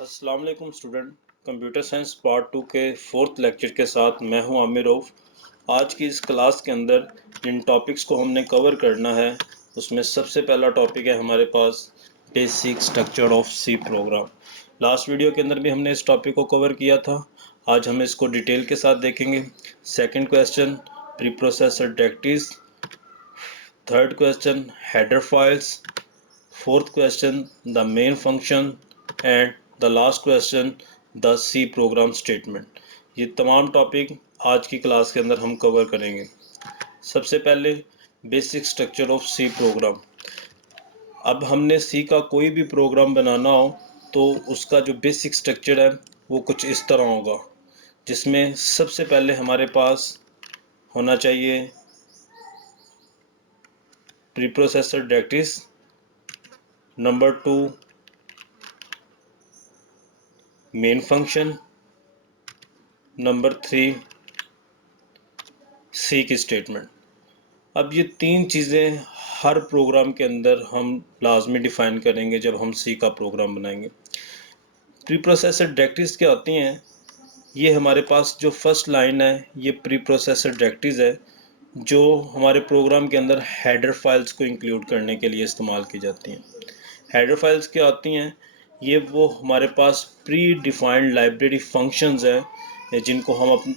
अस्सलाम वालेकुम student. Computer science part 2 के फोर्थ लेक्चर के साथ मैं हूं आमिर रऊफ। आज की इस क्लास के अंदर जिन टॉपिक्स को हमने कवर करना है उसमें सबसे पहला टॉपिक है हमारे पास basic structure of C program. Last video के अंदर भी हमने इस टॉपिक को कवर किया था। आज हम इसको डिटेल के साथ देखेंगे। Second question pre processor directories, third question header files, fourth question the main function and the last question the C program statement. ये तमाम टॉपिक आज की क्लास के अंदर हम कवर करेंगे। सबसे पहले basic structure of C program. अब हमने सी का कोई भी प्रोग्राम बनाना हो तो उसका जो बेसिक स्ट्रक्चर है वो कुछ इस तरह होगा, जिसमें सबसे पहले हमारे पास होना चाहिए pre processor directories, number 2 main function, number 3 सी की स्टेटमेंट। अब ये तीन चीज़ें हर प्रोग्राम के अंदर हम लाजमी डिफाइन करेंगे जब हम सी का प्रोग्राम बनाएंगे। प्री प्रोसेसर डायरेक्टरीज क्या होती हैं? ये हमारे पास जो फर्स्ट लाइन है ये प्री प्रोसेसर डायरेक्टरीज है, जो हमारे प्रोग्राम के अंदर हेडर फाइल्स को इंक्लूड करने के लिए इस्तेमाल की जाती हैं। हेडर फाइल्स क्या होती हैं? ये वो हमारे पास प्री डिफाइंड लाइब्रेरी फंक्शंस है जिनको हम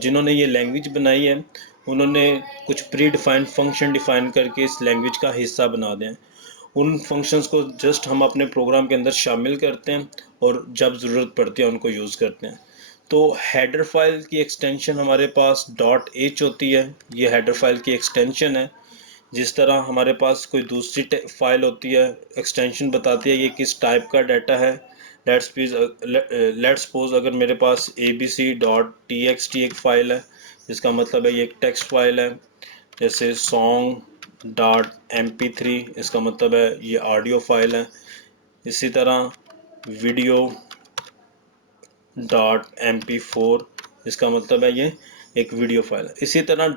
जिन्होंने ये लैंग्वेज बनाई है उन्होंने कुछ प्री डिफाइंड फंक्शन डिफाइन करके इस लैंग्वेज का हिस्सा बना दें। उन फंक्शंस को जस्ट हम अपने प्रोग्राम के अंदर शामिल करते हैं और जब ज़रूरत पड़ती है उनको यूज़ करते हैं। तो हेडर फाइल की एक्सटेंशन हमारे पास .h होती है। ये हेडर फाइल की एक्सटेंशन है। जिस तरह हमारे पास कोई दूसरी फाइल होती है, एक्सटेंशन बताती है ये किस टाइप का डाटा है। लेट्स सपोज अगर मेरे पास abc.txt एक फ़ाइल है, जिसका मतलब है ये एक टेक्स्ट फाइल है। जैसे song.mp3, इसका मतलब है ये ऑडियो फाइल है। इसी तरह video.mp4, इसका मतलब है ये एक वीडियो फाइल है। इसी तरह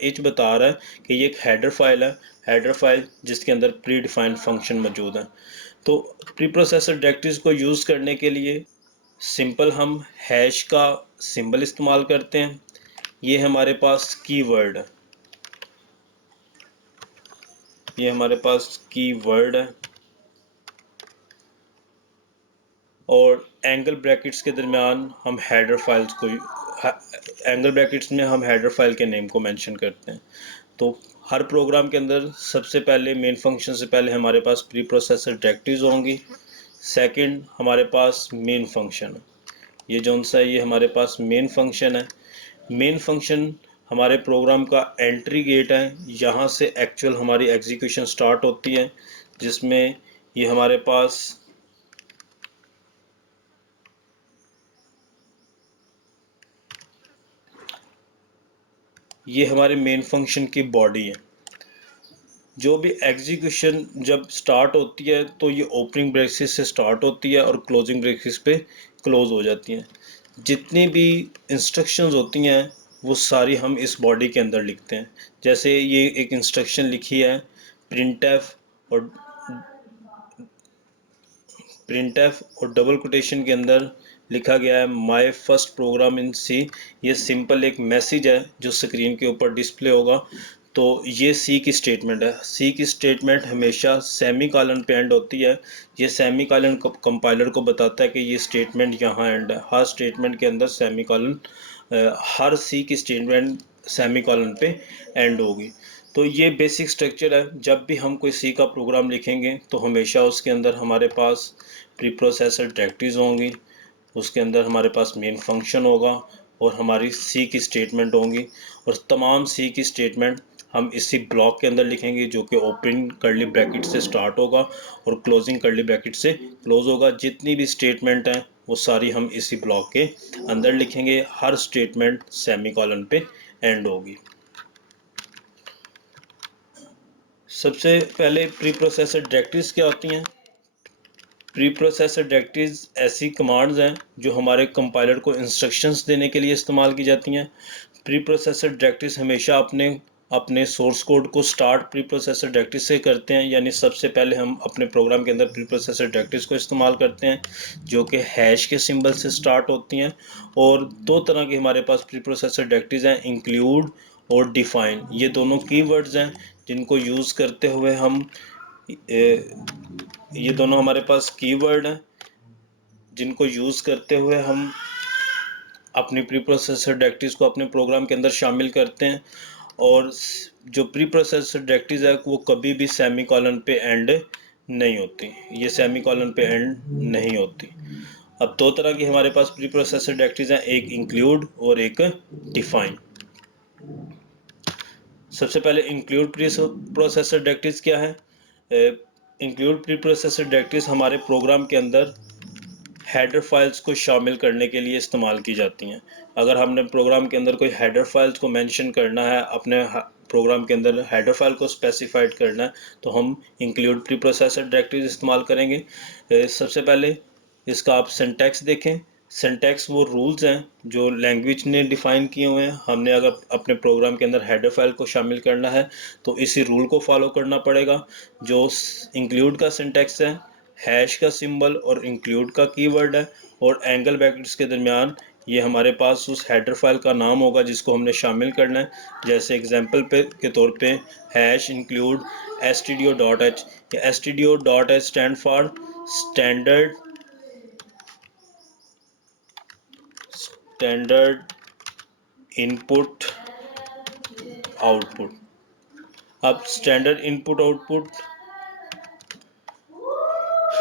.h बता रहा है कि ये एक हेडर फाइल है, हेडर फाइल जिसके अंदर प्री डिफाइंड फंक्शन मौजूद है। तो प्री प्रोसेसर डायरेक्टरीज को यूज़ करने के लिए सिंपल हम हैश का सिंबल इस्तेमाल करते हैं। ये हमारे पास कीवर्ड है, ये हमारे पास कीवर्ड है, और एंगल ब्रैकेट्स के दरमियान हम हेडर फाइल्स को एंगल ब्रैकेट्स में हम हेडर फाइल के नेम को मेंशन करते हैं। तो हर प्रोग्राम के अंदर सबसे पहले मेन फंक्शन से पहले हमारे पास प्री प्रोसेसर डायरेक्टरीज होंगी। सेकंड हमारे पास मेन फंक्शन है। ये जो सा ये हमारे पास मेन फंक्शन है। मेन फंक्शन हमारे प्रोग्राम का एंट्री गेट है, यहाँ से एक्चुअल हमारी एग्जीक्यूशन स्टार्ट होती है, जिसमें ये हमारे पास ये हमारे मेन फंक्शन की बॉडी है। जो भी एग्जीक्यूशन जब स्टार्ट होती है तो ये ओपनिंग ब्रेसेस से स्टार्ट होती है और क्लोजिंग ब्रेसेस पे क्लोज हो जाती हैं। जितनी भी इंस्ट्रक्शंस होती हैं वो सारी हम इस बॉडी के अंदर लिखते हैं। जैसे ये एक इंस्ट्रक्शन लिखी है प्रिंटफ और डबल कोटेशन के अंदर लिखा गया है माय फर्स्ट प्रोग्राम इन सी। ये सिंपल एक मैसेज है जो स्क्रीन के ऊपर डिस्प्ले होगा। तो ये सी की स्टेटमेंट है। सी की स्टेटमेंट हमेशा सेमी कॉलन पे एंड होती है। ये सेमी कॉलन कंपाइलर को बताता है कि ये स्टेटमेंट यहाँ एंड है। हर स्टेटमेंट के अंदर सेमी कॉलन, हर सी की स्टेटमेंट सेमी कॉलन पे एंड होगी। तो ये बेसिक स्ट्रक्चर है। जब भी हम कोई सी का प्रोग्राम लिखेंगे तो हमेशा उसके अंदर हमारे पास प्री प्रोसेसर डायरेक्टरीज होंगी, उसके अंदर हमारे पास मेन फंक्शन होगा और हमारी सी की स्टेटमेंट होंगी। और तमाम सी की स्टेटमेंट हम इसी ब्लॉक के अंदर लिखेंगे जो कि ओपनिंग कर्ली ब्रैकेट से स्टार्ट होगा और क्लोजिंग कर्ली ब्रैकेट से क्लोज होगा। जितनी भी स्टेटमेंट हैं वो सारी हम इसी ब्लॉक के अंदर लिखेंगे। हर स्टेटमेंट सेमी कॉलन पे एंड होगी। सबसे पहले प्री प्रोसेसर डायरेक्टरीज क्या होती हैं? प्री प्रोसेसर डायरेक्टरीज ऐसी कमांड्स हैं जो हमारे कंपाइलर को इंस्ट्रक्शंस देने के लिए इस्तेमाल की जाती हैं। प्री प्रोसेसर डायरेक्टरीज हमेशा अपने अपने सोर्स कोड को स्टार्ट प्री प्रोसेसर डायरेक्टरी से करते हैं, यानी सबसे पहले हम अपने प्रोग्राम के अंदर प्री प्रोसेसर डायरेक्टरीज को इस्तेमाल करते हैं जो कि हैश के सिंबल से स्टार्ट होती हैं। और दो तरह की हमारे पास प्री प्रोसेसर डायरेक्टरीज हैं, इंक्लूड और डिफाइन। ये दोनों कीवर्ड्स हैं जिनको यूज़ करते हुए हम ये दोनों हमारे पास कीवर्ड हैं जिनको यूज़ करते हुए हम अपनी प्री प्रोसेसर डायरेक्टरीज को अपने प्रोग्राम के अंदर शामिल करते हैं। और जो प्री प्रोसेसर डायरेक्टरीज है वो कभी भी सेमी कॉलन पे एंड नहीं होती, ये सेमी कॉलन पे एंड नहीं होती। अब दो तरह की हमारे पास प्री प्रोसेसर डायरेक्टरीज हैं, एक इंक्लूड और एक डिफाइन। सबसे पहले इंक्लूड प्री प्रोसेसर डायरेक्टरीज क्या है? इंक्लूड प्री प्रोसेसर डायरेक्टरीज हमारे प्रोग्राम के अंदर हेडर फाइल्स को शामिल करने के लिए इस्तेमाल की जाती हैं। अगर हमने प्रोग्राम के अंदर कोई हेडर फाइल्स को मेंशन करना है, अपने प्रोग्राम के अंदर हेडर फाइल को स्पेसिफाइड करना है, तो हम इंक्लूड प्री प्रोसेसर डायरेक्टरीज इस्तेमाल करेंगे। सबसे पहले इसका आप सिंटैक्स देखें। सिंटैक्स वो रूल्स हैं जो लैंग्वेज ने डिफ़ाइन किए हुए हैं। हमने अगर अपने प्रोग्राम के अंदर हेडर फाइल को शामिल करना है तो इसी रूल को फॉलो करना पड़ेगा। जो इंक्लूड का सिंटैक्स है, हैश का सिंबल और इंक्लूड का कीवर्ड है, और एंगल ब्रैकेट्स के दरमियान ये हमारे पास उस हेडर फाइल का नाम होगा जिसको हमने शामिल करना है। जैसे एग्जांपल के तौर पे हैश इंक्लूड stdio.h। या stdio.h stand for standard input output. अब स्टैंडर्ड इनपुट आउटपुट,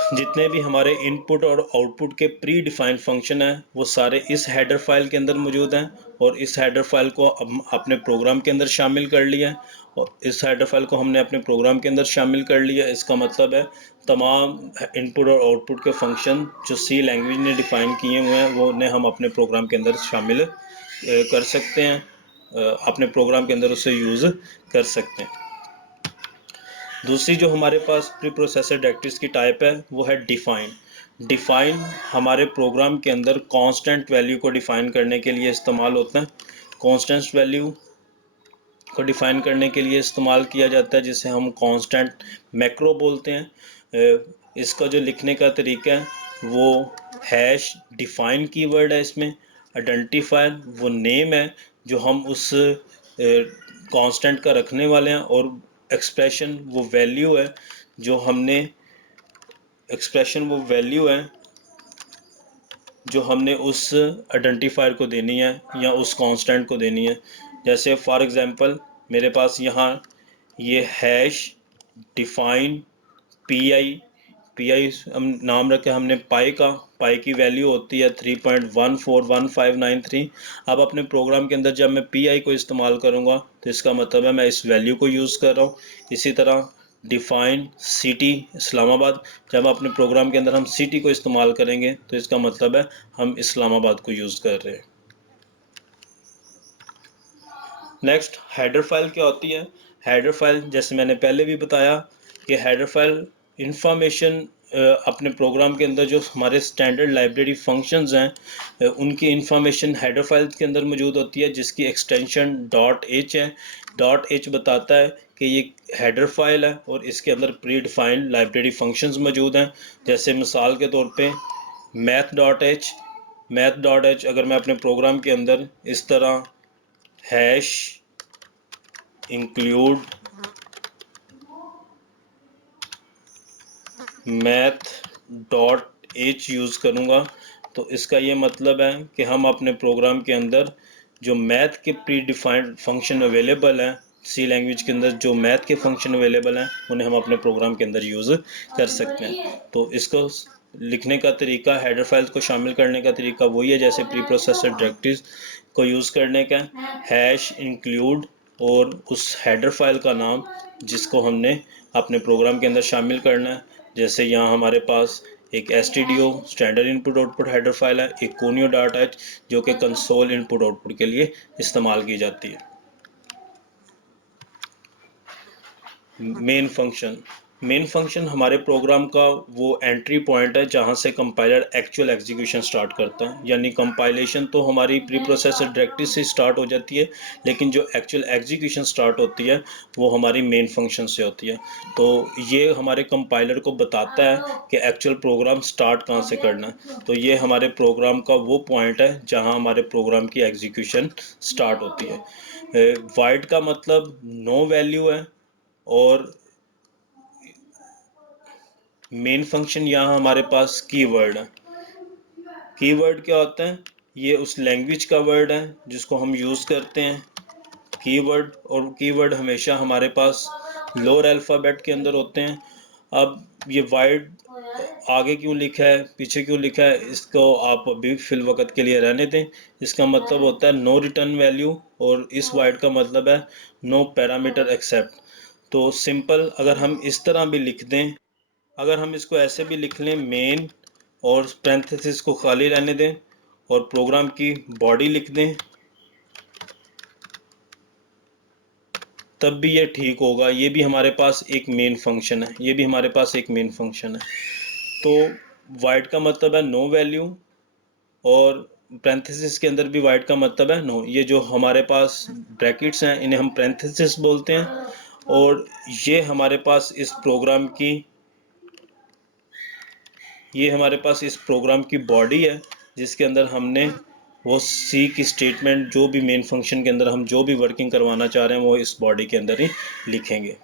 जितने भी हमारे इनपुट और आउटपुट के प्री डिफाइंड फंक्शन हैं वो सारे इस हेडर फाइल के अंदर मौजूद हैं। और इस हेडर फाइल को हम अपने प्रोग्राम के अंदर शामिल कर लिया है। और इस हेडर फाइल को हमने अपने प्रोग्राम के अंदर शामिल कर लिया। इसका मतलब है तमाम इनपुट और आउटपुट के फंक्शन जो सी लैंग्वेज ने डिफ़ाइन किए हुए हैं वो उन्हें हम अपने प्रोग्राम के अंदर शामिल कर सकते हैं, अपने प्रोग्राम के अंदर उसे यूज़ कर सकते हैं। दूसरी जो हमारे पास प्री प्रोसेसर डायरेक्टरीज की टाइप है वो है डिफाइन। डिफाइन हमारे प्रोग्राम के अंदर कांस्टेंट वैल्यू को डिफाइन करने के लिए इस्तेमाल होता है। कांस्टेंट वैल्यू को डिफाइन करने के लिए इस्तेमाल किया जाता है जिसे हम कांस्टेंट मैक्रो बोलते हैं। इसका जो लिखने का तरीका है वो हैश डिफाइन कीवर्ड है, इसमें आइडेंटिफायर वो नेम है जो हम उस कांस्टेंट का रखने वाले हैं, और एक्सप्रेशन वो वैल्यू है जो हमने उस आइडेंटिफायर को देनी है या उस कांस्टेंट को देनी है। जैसे फॉर एग्जांपल मेरे पास यहाँ ये हैश डिफाइन पी आई हम नाम रखे हमने पाई की वैल्यू होती है 3.141593। अब अपने प्रोग्राम के अंदर जब मैं पी आई को इस्तेमाल करूँगा तो इसका मतलब है मैं इस वैल्यू को यूज़ कर रहा हूँ। इसी तरह डिफाइन सिटी इस्लामाबाद, जब अपने प्रोग्राम के अंदर हम सिटी को इस्तेमाल करेंगे तो इसका मतलब है हम इस्लामाबाद को यूज़ कर रहे हैं। नेक्स्ट हेडर फाइल क्या होती है? हेडर फाइल जैसे मैंने पहले भी बताया कि हेडर फाइल इंफॉर्मेशन अपने प्रोग्राम के अंदर जो हमारे स्टैंडर्ड लाइब्रेरी फंक्शंस हैं उनकी इंफॉर्मेशन हेडर फाइल के अंदर मौजूद होती है जिसकी एक्सटेंशन .h है। .h बताता है कि ये हेडर फाइल है और इसके अंदर प्री डिफाइंड लाइब्रेरी फंक्शंस मौजूद हैं। जैसे मिसाल के तौर पे math.h अगर मैं अपने प्रोग्राम के अंदर इस तरह हैश इंक्लूड math.h यूज़ करूँगा तो इसका ये मतलब है कि हम अपने प्रोग्राम के अंदर जो मैथ के प्री डिफाइंड फंक्शन अवेलेबल हैं, सी लैंग्वेज के अंदर जो मैथ के फंक्शन अवेलेबल हैं उन्हें हम अपने प्रोग्राम के अंदर यूज़ कर सकते हैं। तो इसको लिखने का तरीका, हेडर फाइल को शामिल करने का तरीका वही है जैसे प्री प्रोसेसर डायरेक्टरीज को यूज़ करने का, हैश इंक्लूड और उस हेडर फाइल का नाम जिसको हमने अपने प्रोग्राम के अंदर शामिल करना है। जैसे यहाँ हमारे पास एक stdio standard input output header file है, एक conio.h जो कि कंसोल इनपुट आउटपुट के लिए इस्तेमाल की जाती है। मेन मेन फंक्शन हमारे प्रोग्राम का वो एंट्री पॉइंट है जहाँ से कंपाइलर एक्चुअल एग्जीक्यूशन स्टार्ट करता है, यानी कंपाइलेशन तो हमारी प्री प्रोसेसर डायरेक्टरी से स्टार्ट हो जाती है, लेकिन जो एक्चुअल एग्जीक्यूशन स्टार्ट होती है वो हमारी मेन फंक्शन से होती है। तो ये हमारे कंपाइलर को बताता है कि एक्चुअल प्रोग्राम स्टार्ट कहाँ से करना है। तो ये हमारे प्रोग्राम का वो पॉइंट है जहाँ हमारे प्रोग्राम की एग्जीक्यूशन स्टार्ट होती है। वाइड का मतलब नो वैल्यू है, और मेन फंक्शन यहाँ हमारे पास कीवर्ड है। कीवर्ड क्या होता है? ये उस लैंग्वेज का वर्ड है जिसको हम यूज़ करते हैं। कीवर्ड, और कीवर्ड हमेशा हमारे पास लोअर अल्फ़ाबेट के अंदर होते हैं। अब ये वाइड आगे क्यों लिखा है, पीछे क्यों लिखा है, इसको आप अभी फिल वक्त के लिए रहने दें। इसका मतलब होता है नो रिटर्न वैल्यू, और इस वाइड का मतलब है नो पैरामीटर एक्सेप्ट। तो सिंपल अगर हम इस तरह भी लिख दें, अगर हम इसको ऐसे भी लिख लें, मेन और पैरेंथेसिस को खाली रहने दें और प्रोग्राम की बॉडी लिख दें, तब भी ये ठीक होगा। ये भी हमारे पास एक मेन फंक्शन है, ये भी हमारे पास एक मेन फंक्शन है। तो वाइड का मतलब है नो वैल्यू, और पैरेंथेसिस के अंदर भी वाइड का मतलब है नो। ये जो हमारे पास ब्रैकेट्स हैं इन्हें हम पैरेंथेसिस बोलते हैं, और ये हमारे पास इस प्रोग्राम की, ये हमारे पास इस प्रोग्राम की बॉडी है जिसके अंदर हमने वो सी की स्टेटमेंट, जो भी मेन फंक्शन के अंदर हम जो भी वर्किंग करवाना चाह रहे हैं वो इस बॉडी के अंदर ही लिखेंगे।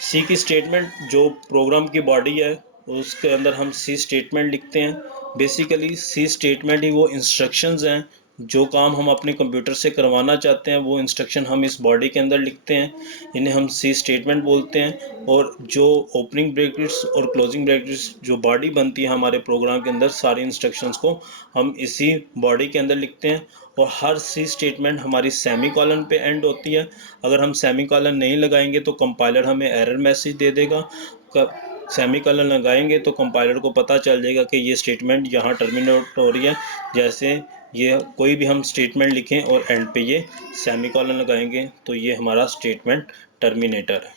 सी की स्टेटमेंट जो प्रोग्राम की बॉडी है उसके अंदर हम सी स्टेटमेंट लिखते हैं। बेसिकली सी स्टेटमेंट ही वो इंस्ट्रक्शंस हैं, जो काम हम अपने कंप्यूटर से करवाना चाहते हैं वो इंस्ट्रक्शन हम इस बॉडी के अंदर लिखते हैं, इन्हें हम सी स्टेटमेंट बोलते हैं। और जो ओपनिंग ब्रैकेट्स और क्लोजिंग ब्रैकेट्स जो बॉडी बनती है हमारे प्रोग्राम के अंदर, सारी इंस्ट्रक्शंस को हम इसी बॉडी के अंदर लिखते हैं। और हर सी स्टेटमेंट हमारी सेमी कॉलन पे एंड होती है। अगर हम सेमी कॉलन नहीं लगाएंगे तो कंपाइलर हमें एरर मैसेज दे देगा। सेमी कॉलन लगाएंगे तो कंपाइलर को पता चल जाएगा कि ये स्टेटमेंट यहाँ टर्मिनेट हो रही है। जैसे ये कोई भी हम स्टेटमेंट लिखें और एंड पे ये सेमी कॉलन लगाएंगे तो ये हमारा स्टेटमेंट टर्मिनेटर है।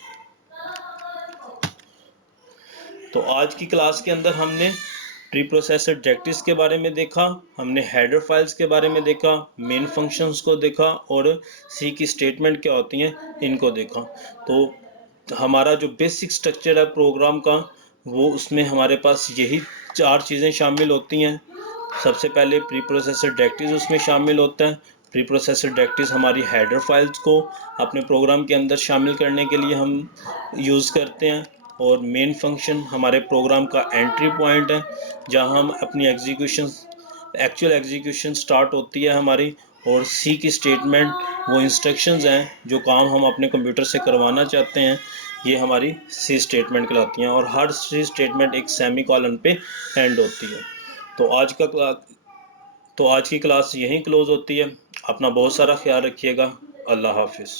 तो आज की क्लास के अंदर हमने प्री प्रोसेसर डायरेक्टरीज के बारे में देखा, हमने हेडर फाइल्स के बारे में देखा, मेन फंक्शंस को देखा, और सी की स्टेटमेंट क्या होती हैं इनको देखा। तो हमारा जो बेसिक स्ट्रक्चर है प्रोग्राम का, वो उसमें हमारे पास यही 4 चीज़ें शामिल होती हैं। सबसे पहले प्री प्रोसेसर डायरेक्टरीज उसमें शामिल होता है। प्री प्रोसेसर डायरेक्टरीज हमारी हेडर फाइल्स को अपने प्रोग्राम के अंदर शामिल करने के लिए हम यूज़ करते हैं। और मेन फंक्शन हमारे प्रोग्राम का एंट्री पॉइंट है जहां हम अपनी एक्चुअल एग्जीक्यूशन स्टार्ट होती है हमारी। और सी की स्टेटमेंट वो इंस्ट्रक्शंस हैं जो काम हम अपने कंप्यूटर से करवाना चाहते हैं, ये हमारी सी स्टेटमेंट कहलाती हैं। और हर सी स्टेटमेंट एक सेमी कॉलन पे एंड होती है। तो आज की क्लास यहीं क्लोज होती है। अपना बहुत सारा ख्याल रखिएगा। अल्लाह हाफिज़।